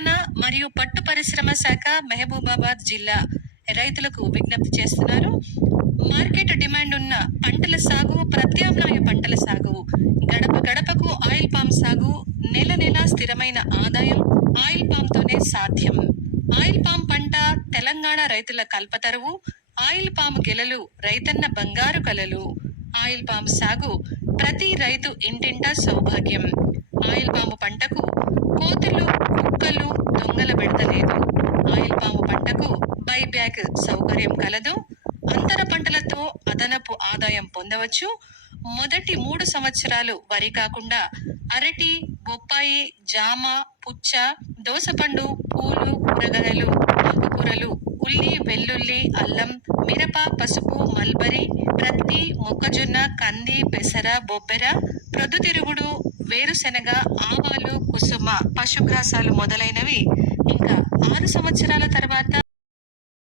ఉద్యాన మరియు పట్టు పరిశ్రమ శాఖ మహబూబాబాద్ జిల్లా రైతులకు విజ్ఞప్తి చేస్తున్నారు. మార్కెట్ డిమాండ్ ఉన్న పంటల సాగు, ప్రత్యామ్నాయ పంటల సాగు, గడప గడపకు ఆయిల్ పామ్ సాగు, నెల నెలా స్థిరమైన ఆదాయం ఆయిల్ పామ్ తోనే సాధ్యం. ఆయిల్ పామ్ పంట తెలంగాణ రైతుల కల్పతరువు. ఆయిల్ పామ్ గెలలు రైతన్న బంగారు కలలు. ఆయిల్ పామ్ సాగు ప్రతి రైతు ఇంటింటా సౌభాగ్యం. ఆయిల్ పాము పంటకు కోతులు, కుక్కలు, దొంగల బెడతలేదు. ఆయిల్ పాము పంటకు బైబ్యాక్ సౌకర్యం కలదు. అంతర పంటలతో అదనపు ఆదాయం పొందవచ్చు. మొదటి 3 సంవత్సరాలు వరి కాకుండా అరటి, బొప్పాయి, జామ, పుచ్చ, దోసపండు, పూలు, కూరగాయలు, ఆకుకూరలు, ఉల్లి, వెల్లుల్లి, అల్లం, మిరప, పసుపు, మల్బరీ, ప్రత్తి, మొక్కజొన్న, కంది, పెసర, బొబ్బెర, ప్రొద్దుతిరుగుడు, వేరుశెనగ, ఆవాలు, కుసుమ, పశుగ్రాసాలు మొదలైనవి. ఇంకా 6 సంవత్సరాల తర్వాత